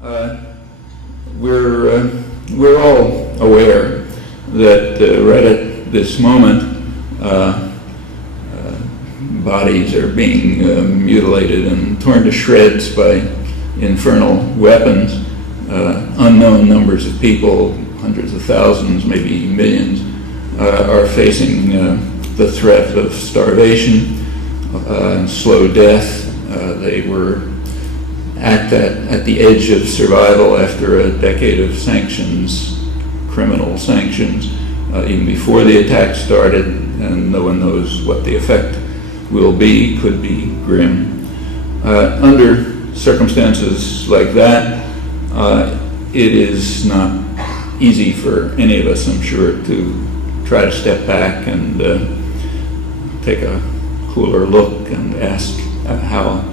Uh, we're all aware that right at this moment, bodies are being mutilated and torn to shreds by infernal weapons. Unknown numbers of people, hundreds of thousands, maybe millions, are facing the threat of starvation and slow death. They were at the edge of survival after a decade of sanctions, criminal sanctions, even before the attack started, and no one knows what the effect will be, could be grim. Under circumstances like that, it is not easy for any of us, I'm sure, to try to step back and take a cooler look and ask how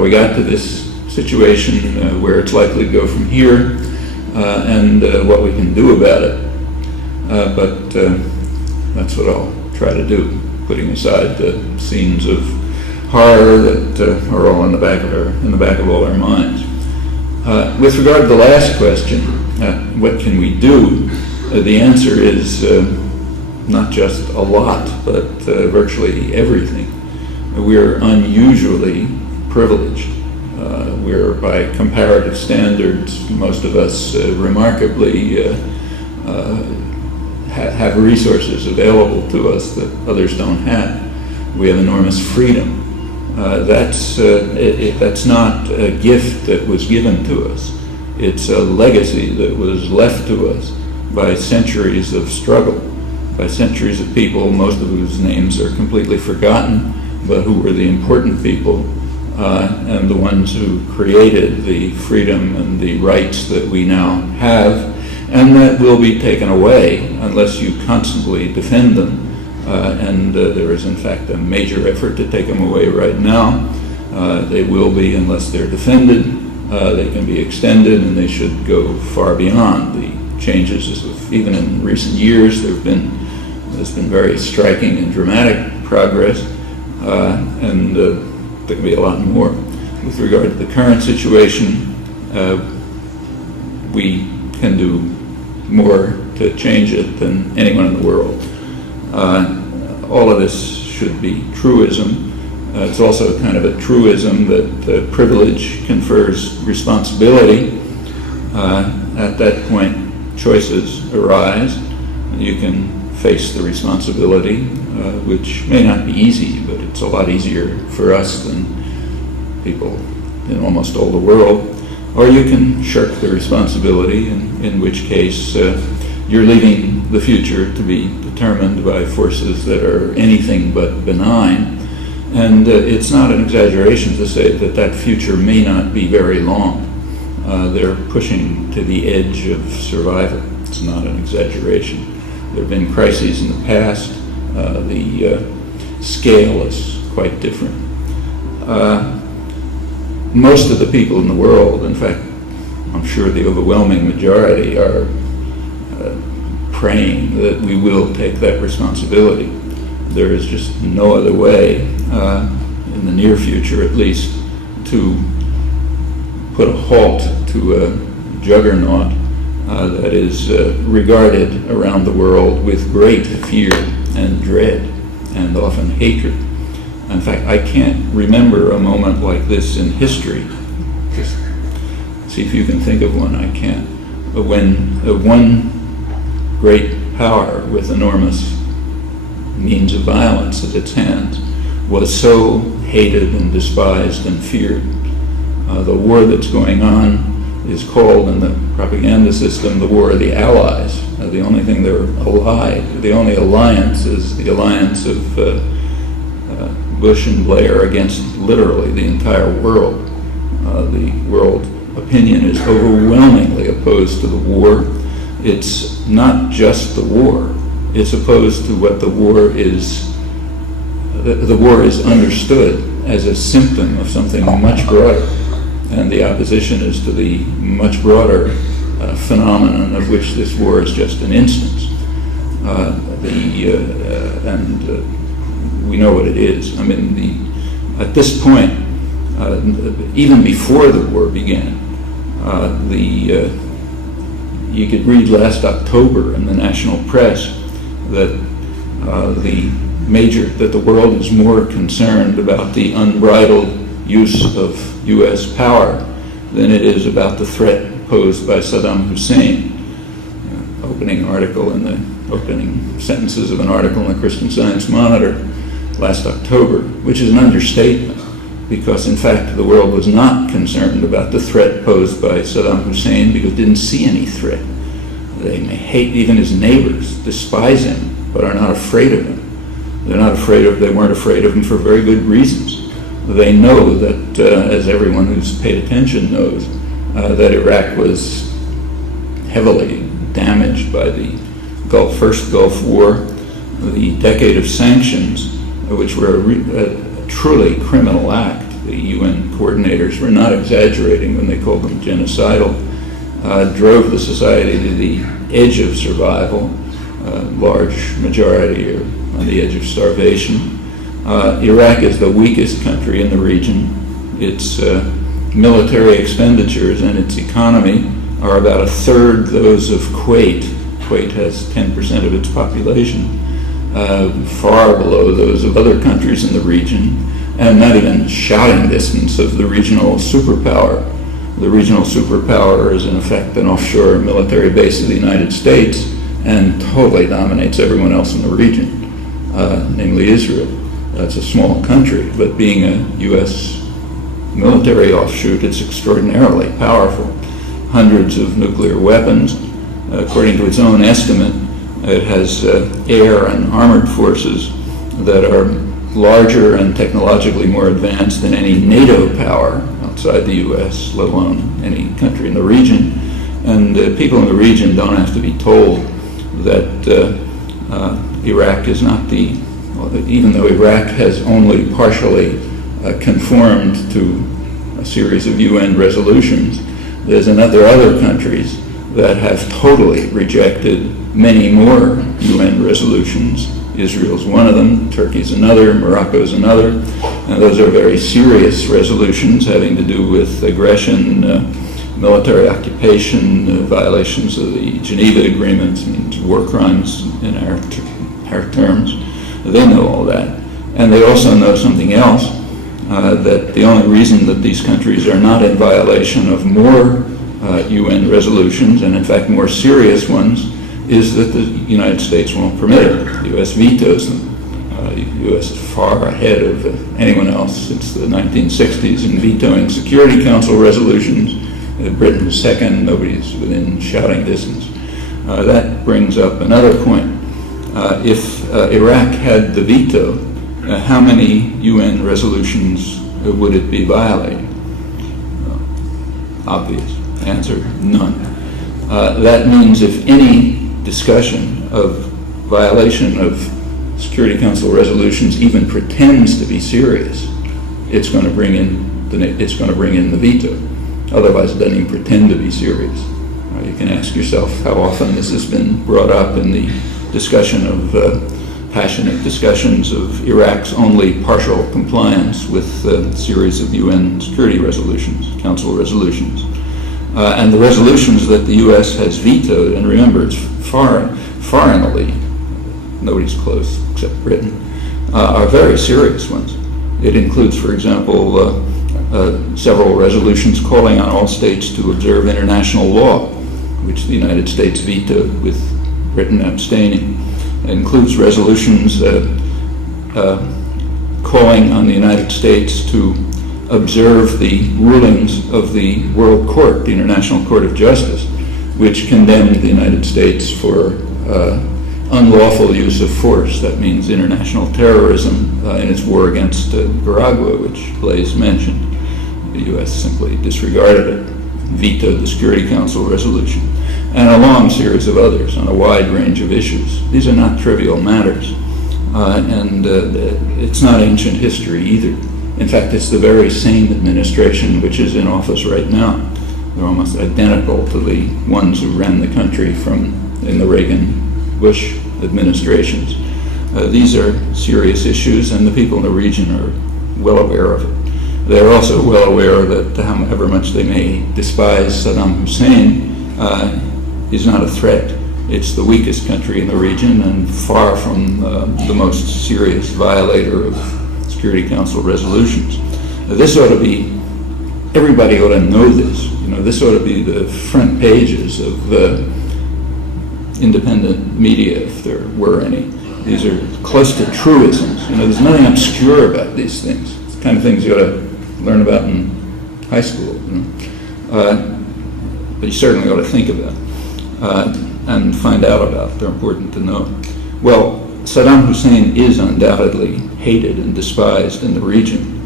we got to this situation, where it's likely to go from here, and what we can do about it. But that's what I'll try to do, putting aside the scenes of horror that are all in the back of all our minds. With regard to the last question, what can we do? The answer is not just a lot, but virtually everything. We're unusually privileged. We're, by comparative standards, most of us remarkably have resources available to us that others don't have. We have enormous freedom. That's not a gift that was given to us. It's a legacy that was left to us by centuries of struggle, by centuries of people, most of whose names are completely forgotten, but who were the important people, and the ones who created the freedom and the rights that we now have, and that will be taken away unless you constantly defend them. And there is, in fact, a major effort to take them away right now. They will be unless they're defended. They can be extended, and they should go far beyond the changes. Even in recent years, there's been very striking and dramatic progress, and there can be a lot more. With regard to the current situation, we can do more to change it than anyone in the world. All of this should be truism. It's also kind of a truism that privilege confers responsibility. At that point, choices arise. You can face the responsibility, which may not be easy, but it's a lot easier for us than people in almost all the world. Or you can shirk the responsibility, in which case you're leaving the future to be determined by forces that are anything but benign. And it's not an exaggeration to say that that future may not be very long. They're pushing to the edge of survival. It's not an exaggeration. There have been crises in the past. The scale is quite different. Most of the people in the world, in fact, I'm sure the overwhelming majority, are praying that we will take that responsibility. There is just no other way, in the near future at least, to put a halt to a juggernaut that is regarded around the world with great fear and dread and often hatred. In fact, I can't remember a moment like this in history. Just see if you can think of one. I can't. But when one great power with enormous means of violence at its hands was so hated and despised and feared. The war that's going on is called in the propaganda system the War of the Allies. The only thing they're allied, the only alliance is the alliance of Bush and Blair against literally the entire world. The world opinion is overwhelmingly opposed to the war. It's not just the war. It's opposed to what the war is. The war is understood as a symptom of something much broader, and the opposition is to the much broader phenomenon of which this war is just an instance. We know what it is. I mean, at this point, even before the war began, You could read last October in the national press that the world is more concerned about the unbridled use of U.S. power than it is about the threat posed by Saddam Hussein. Opening sentences of an article in the Christian Science Monitor last October, which is an understatement, because in fact the world was not concerned about the threat posed by Saddam Hussein because it didn't see any threat. They may hate even his neighbors, despise him, but are not afraid of him. They weren't afraid of him for very good reasons. They know that, as everyone who's paid attention knows, that Iraq was heavily damaged by the first Gulf War, the decade of sanctions, which were a truly criminal act. The UN coordinators were not exaggerating when they called them genocidal, drove the society to the edge of survival. Large majority are on the edge of starvation. Iraq is the weakest country in the region. Its military expenditures and its economy are about a third those of Kuwait. Kuwait has 10% of its population, far below those of other countries in the region, and not even shouting distance of the regional superpower. The regional superpower is in effect an offshore military base of the United States and totally dominates everyone else in the region, namely Israel. That's a small country, but being a U.S. military offshoot, it's extraordinarily powerful. Hundreds of nuclear weapons. According to its own estimate, it has air and armored forces that are larger and technologically more advanced than any NATO power outside the U.S., let alone any country in the region. And people in the region don't have to be told that Iraq is not even though Iraq has only partially conformed to a series of UN resolutions, there are other countries that have totally rejected many more UN resolutions. Israel's one of them, Turkey's another, Morocco's another, and those are very serious resolutions having to do with aggression, military occupation, violations of the Geneva Agreements, means war crimes in our terms. They know all that. And they also know something else, that the only reason that these countries are not in violation of more UN resolutions, and in fact more serious ones, is that the United States won't permit it. The U.S. vetoes them. The U.S. is far ahead of anyone else since the 1960s in vetoing Security Council resolutions. Britain's second, nobody's within shouting distance. That brings up another point. If Iraq had the veto, how many UN resolutions would it be violating? Obvious answer, none. That means if any discussion of violation of Security Council resolutions even pretends to be serious, it's going to bring in the veto. Otherwise, it doesn't even pretend to be serious. You can ask yourself how often this has been brought up in the discussion of passionate discussions of Iraq's only partial compliance with a series of UN security resolutions, council resolutions. And the resolutions that the U.S. has vetoed, and remember, it's far in the lead, nobody's close except Britain, are very serious ones. It includes, for example, several resolutions calling on all states to observe international law, which the United States vetoed with Britain abstaining. It includes resolutions calling on the United States to observe the rulings of the World Court, the International Court of Justice, which condemned the United States for unlawful use of force. That means international terrorism in its war against Nicaragua, which Blaise mentioned. The U.S. simply disregarded it, vetoed the Security Council resolution, and a long series of others on a wide range of issues. These are not trivial matters, and it's not ancient history either. In fact, it's the very same administration which is in office right now. They're almost identical to the ones who ran the country in the Reagan-Bush administrations. These are serious issues, and the people in the region are well aware of it. They're also well aware that however much they may despise Saddam Hussein, he's not a threat. It's the weakest country in the region and far from the most serious violator of Security Council resolutions. This ought to be, everybody ought to know this. This ought to be the front pages of independent media, if there were any. These are close to truisms. There's nothing obscure about these things. It's the kind of things you ought to learn about in high school. But you certainly ought to think about and find out about. They're important to know. Well, Saddam Hussein is undoubtedly hated and despised in the region.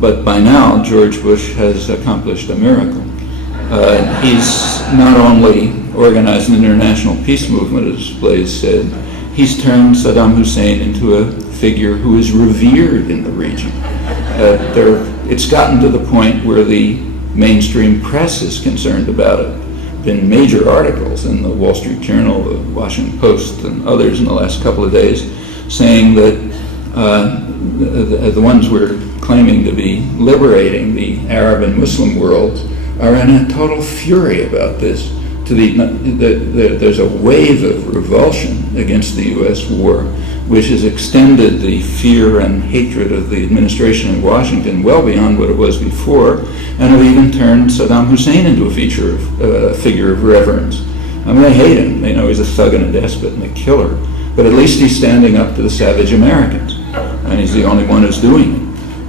But by now, George Bush has accomplished a miracle. He's not only organized an international peace movement, as Blaise said, he's turned Saddam Hussein into a figure who is revered in the region. It's gotten to the point where the mainstream press is concerned about it. Been major articles in the Wall Street Journal, the Washington Post, and others in the last couple of days saying that the ones we're claiming to be liberating the Arab and Muslim worlds are in a total fury about this. There's a wave of revulsion against the U.S. war, which has extended the fear and hatred of the administration in Washington well beyond what it was before, and have even turned Saddam Hussein into a figure of reverence. They hate him. They know he's a thug and a despot and a killer, but at least he's standing up to the savage Americans, and he's the only one who's doing it.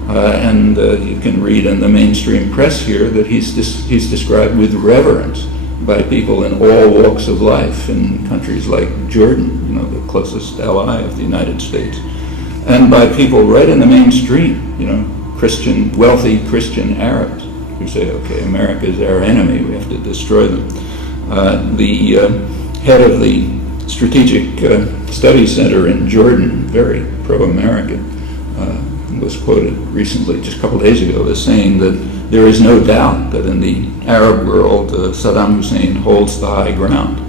And you can read in the mainstream press here that he's described with reverence by people in all walks of life in countries like Jordan, the closest ally of the United States, and by people right in the mainstream, Christian, wealthy Christian Arabs who say, okay, America is our enemy, we have to destroy them. The head of the Strategic Studies Center in Jordan, very pro-American, was quoted recently, just a couple days ago, as saying that there is no doubt that in the Arab world, Saddam Hussein holds the high ground.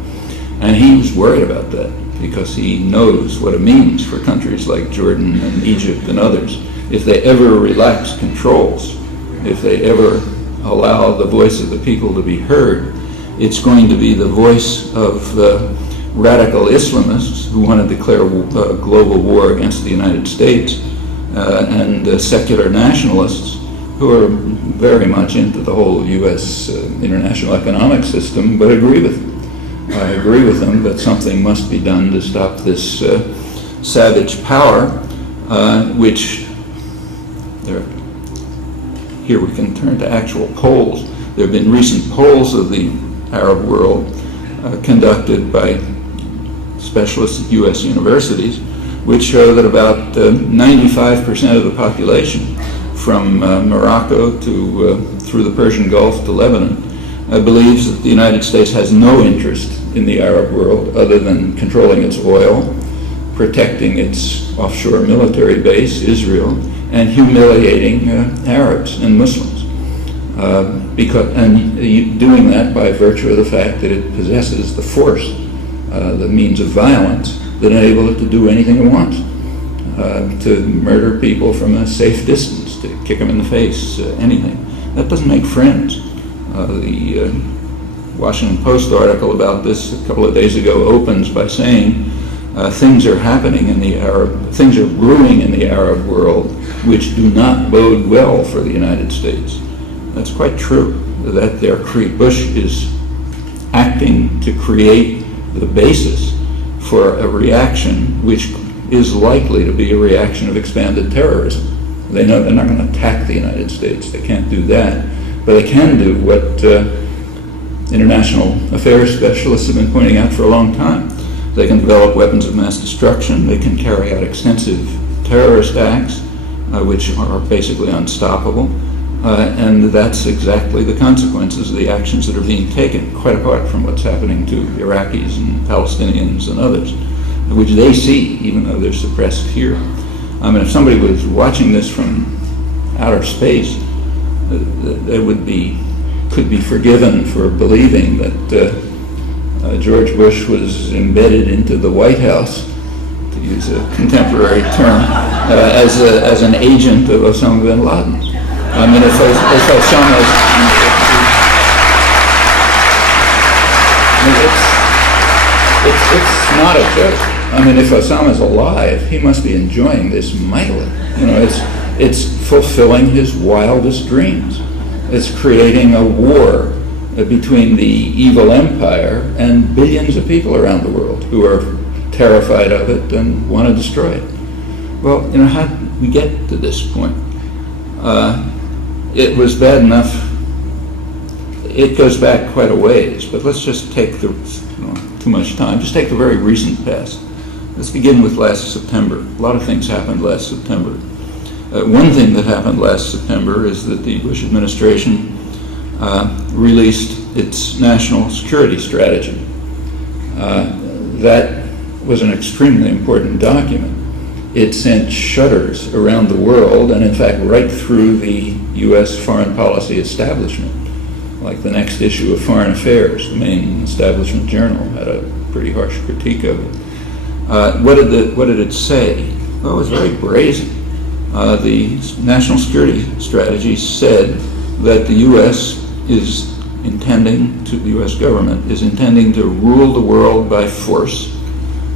And he was worried about that because he knows what it means for countries like Jordan and Egypt and others. If they ever relax controls, if they ever allow the voice of the people to be heard, it's going to be the voice of the radical Islamists who want to declare a global war against the United States and secular nationalists who are very much into the whole U.S. International economic system, but agree with them. I agree with them that something must be done to stop this savage power, which here we can turn to actual polls. There have been recent polls of the Arab world conducted by specialists at U.S. universities, which show that about 95% of the population from Morocco to through the Persian Gulf to Lebanon believes that the United States has no interest in the Arab world other than controlling its oil, protecting its offshore military base, Israel, and humiliating Arabs and Muslims. Doing that by virtue of the fact that it possesses the force, the means of violence that enable it to do anything it wants, to murder people from a safe distance, to kick them in the face, anything. That doesn't make friends. The Washington Post article about this a couple of days ago opens by saying things are happening things are brewing in the Arab world which do not bode well for the United States. That's quite true. That Bush is acting to create the basis for a reaction which is likely to be a reaction of expanded terrorism. They know they're not going to attack the United States. They can't do that. But they can do what international affairs specialists have been pointing out for a long time. They can develop weapons of mass destruction. They can carry out extensive terrorist acts, which are basically unstoppable. And that's exactly the consequences of the actions that are being taken, quite apart from what's happening to Iraqis and Palestinians and others, which they see, even though they're suppressed here. I mean, if somebody was watching this from outer space, they could be forgiven for believing that George Bush was embedded into the White House, to use a contemporary term, as an agent of Osama bin Laden. I mean, if Osama's, it's not a joke. I mean, if Osama's alive, he must be enjoying this mightily. You know, it's fulfilling his wildest dreams. It's creating a war between the evil empire and billions of people around the world who are terrified of it and want to destroy it. Well, you know, how did we get to this point? It was bad enough. It goes back quite a ways, but let's just take too much time. Just take the very recent past. Let's begin with last September. A lot of things happened last September. One thing that happened last September is that the Bush administration released its national security strategy. That was an extremely important document. It sent shudders around the world, and in fact right through the U.S. foreign policy establishment. Like the next issue of Foreign Affairs, the main establishment journal, had a pretty harsh critique of it. What did it say? Well, it was very brazen. The national security strategy said that the U.S. the U.S. government is intending to rule the world by force.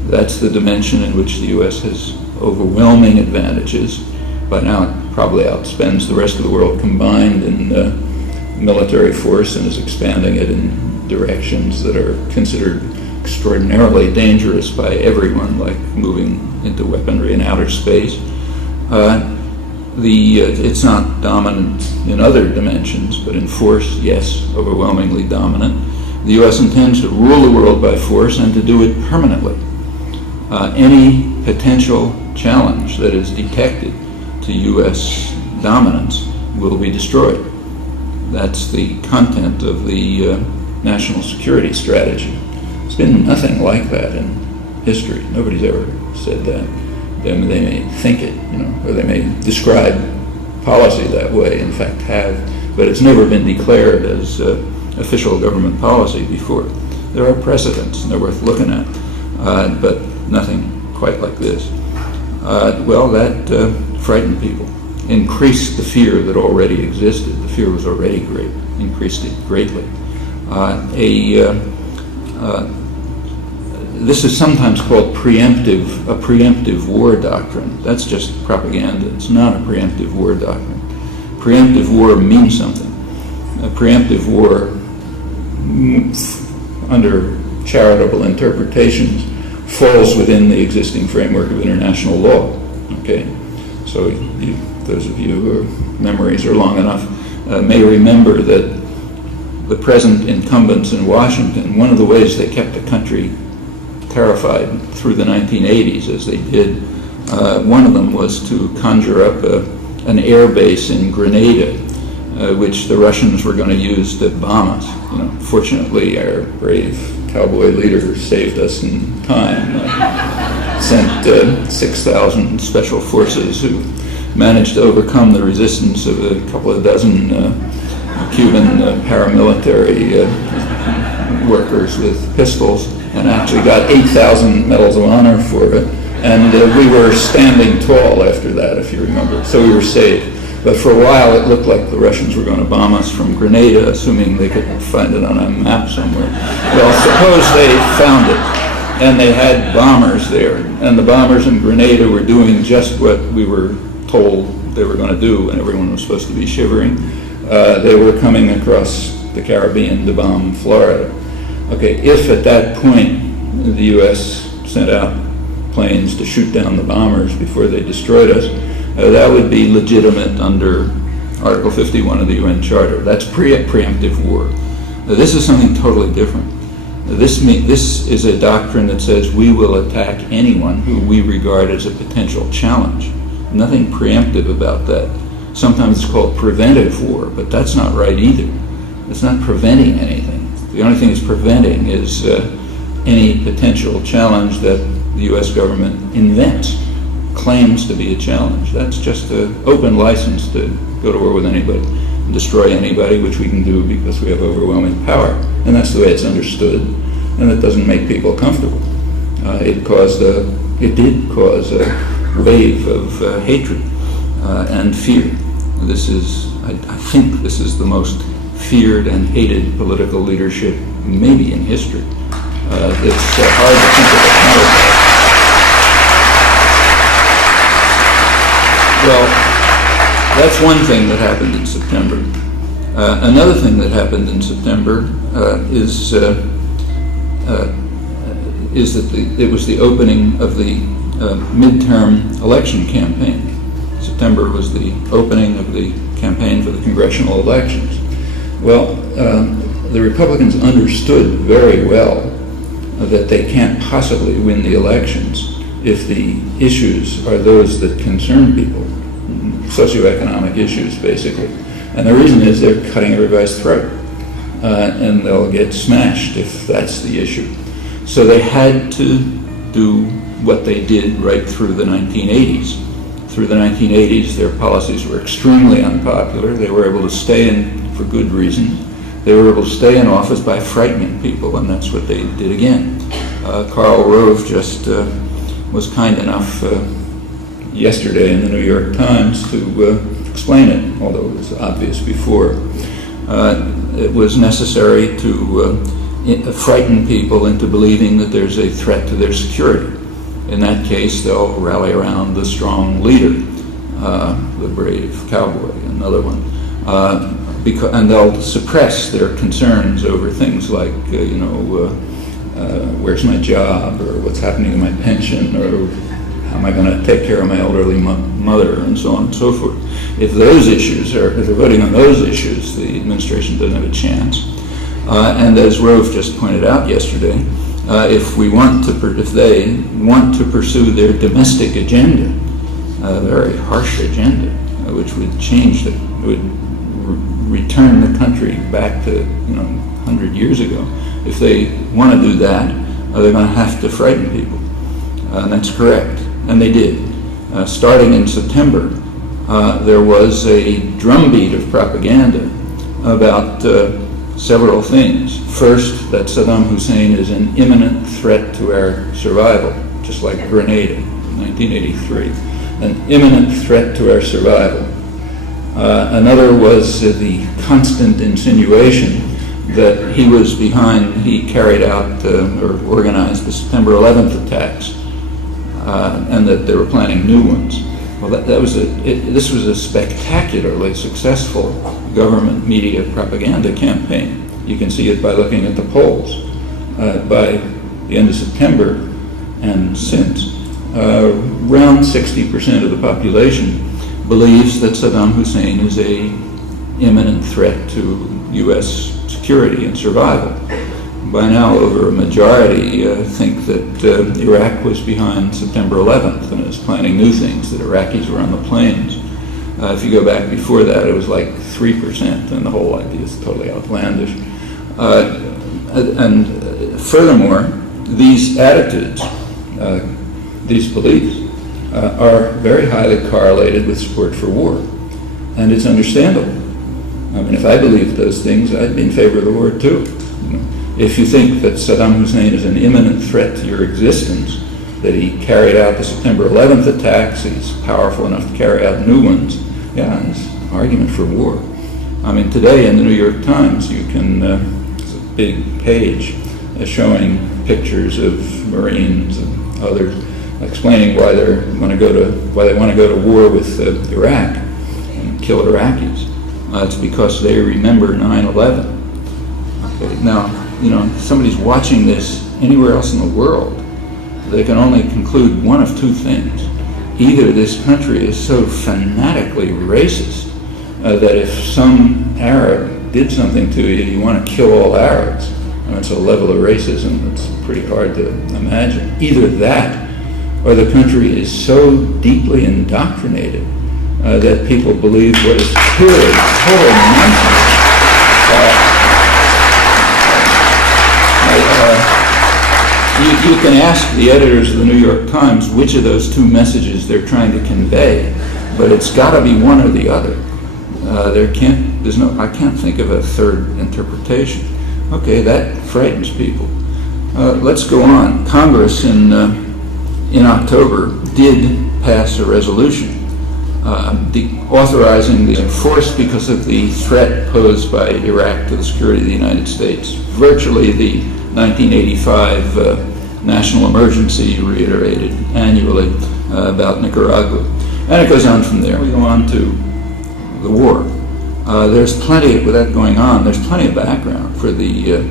That's the dimension in which the U.S. has overwhelming advantages. By now it probably outspends the rest of the world combined in military force and is expanding it in directions that are considered extraordinarily dangerous by everyone, like moving into weaponry in outer space. It's not dominant in other dimensions, but in force, yes, overwhelmingly dominant. The U.S. intends to rule the world by force and to do it permanently. Any potential challenge that is detected to U.S. dominance will be destroyed. That's the content of the national security strategy. There's been nothing like that in history. Nobody's ever said that. They may think it, you know, or they may describe policy that way, in fact have, but it's never been declared as official government policy before. There are precedents, and they're worth looking at, but nothing quite like this. Well, that frightened people, increased the fear that already existed. The fear was already great, increased it greatly. This is sometimes called a preemptive war doctrine. That's just propaganda. It's not a preemptive war doctrine. Preemptive war means something. A preemptive war, under charitable interpretations, falls within the existing framework of international law. Okay, so those of you whose memories are long enough may remember that the present incumbents in Washington, one of the ways they kept the country terrified through the 1980s, as they did, one of them was to conjure up an air base in Grenada, which the Russians were going to use to bomb us. You know, fortunately, our brave cowboy leader saved us in time. Sent 6,000 special forces who managed to overcome the resistance of a couple of dozen Cuban paramilitary workers with pistols, and actually got 8,000 medals of honor for it. And we were standing tall after that, if you remember, so we were saved. But for a while, it looked like the Russians were going to bomb us from Grenada, assuming they could find it on a map somewhere. Well, suppose they found it, and they had bombers there, and the bombers in Grenada were doing just what we were told they were going to do, and everyone was supposed to be shivering. They were coming across the Caribbean to bomb Florida. Okay, if at that point the U.S. sent out planes to shoot down the bombers before they destroyed us, that would be legitimate under Article 51 of the UN Charter. That's preemptive war. This is something totally different. This is a doctrine that says we will attack anyone who we regard as a potential challenge. Nothing preemptive about that. Sometimes it's called preventive war, but that's not right either. It's not preventing anything. The only thing it's preventing is any potential challenge that the U.S. government invents, claims to be a challenge. That's just an open license to go to war with anybody and destroy anybody, which we can do because we have overwhelming power. And that's the way it's understood, and it doesn't make people comfortable. It did cause a wave of hatred and fear. This is I think this is the most feared and hated political leadership maybe in history. It's hard to think of a counterpart. Well, that's one thing that happened in September. Another thing that happened in September is that it was the opening of the midterm election campaign. September was the opening of the campaign for the congressional elections. Well, the Republicans understood very well that they can't possibly win the elections if the issues are those that concern people, socioeconomic issues, basically. And the reason is they're cutting everybody's throat, and they'll get smashed if that's the issue. So they had to do what they did right through the 1980s. Through the 1980s, their policies were extremely unpopular. They were able to stay in for good reason. They were able to stay in office by frightening people, and that's what they did again. Karl Rove just was kind enough yesterday in the New York Times to explain it, although it was obvious before. It was necessary to frighten people into believing that there's a threat to their security. In that case, they'll rally around the strong leader, the brave cowboy, another one, and they'll suppress their concerns over things like, where's my job, or what's happening to my pension, or how am I going to take care of my elderly mother, and so on and so forth. If they're voting on those issues, the administration doesn't have a chance. And as Rove just pointed out yesterday, if they want to pursue their domestic agenda, a very harsh agenda, which would change would return the country back to 100 years ago. If they want to do that, they're going to have to frighten people, and that's correct. And they did. Starting in September, there was a drumbeat of propaganda about several things. First, that Saddam Hussein is an imminent threat to our survival, just like Grenada in 1983, an imminent threat to our survival. Another was the constant insinuation that he carried out or organized the September 11th attacks, and that they were planning new ones. Well, this was a spectacularly successful government media propaganda campaign. You can see it by looking at the polls. By the end of September and since, around 60% of the population believes that Saddam Hussein is an imminent threat to U.S. security and survival. By now, over a majority think that Iraq was behind September 11th and is planning new things, that Iraqis were on the plains. If you go back before that, it was like 3%, and the whole idea is totally outlandish. And furthermore, these attitudes, these beliefs, are very highly correlated with support for war. And it's understandable. I mean, if I believed those things, I'd be in favor of the war too. If you think that Saddam Hussein is an imminent threat to your existence, that he carried out the September 11th attacks, he's powerful enough to carry out new ones, yeah, it's an argument for war. I mean, today in the New York Times, you can, it's a big page showing pictures of Marines and others explaining why they want to go to war with Iraq and kill Iraqis. It's because they remember 9/11. Okay, now, if somebody's watching this anywhere else in the world, they can only conclude one of two things. Either this country is so fanatically racist that if some Arab did something to you, you want to kill all Arabs. And it's a level of racism that's pretty hard to imagine. Either that, or the country is so deeply indoctrinated that people believe what is purely total nonsense. You can ask the editors of the New York Times which of those two messages they're trying to convey, but it's got to be one or the other. I can't think of a third interpretation. Okay, that frightens people. Let's go on. Congress in October did pass a resolution authorizing the force because of the threat posed by Iraq to the security of the United States. Virtually the 1985 national emergency reiterated annually about Nicaragua. And it goes on from there. We go on to the war. There's plenty, with that going on, there's plenty of background for the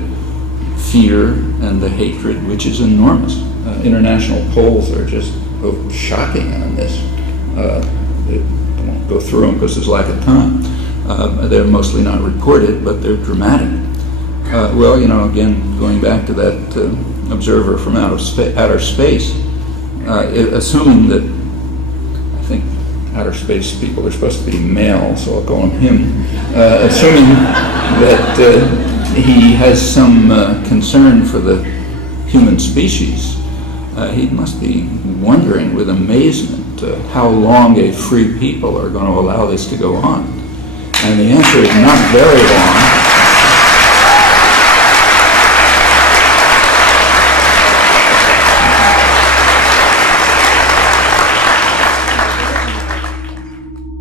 fear and the hatred, which is enormous. International polls are just shocking on this. I won't go through them because there's lack of time. They're mostly not reported, but they're dramatic. Well, you know, again, going back to that observer from outer space, assuming that, I think outer space people are supposed to be male, so I'll call him him, assuming that he has some concern for the human species, he must be wondering with amazement how long a free people are going to allow this to go on. And the answer is not very long.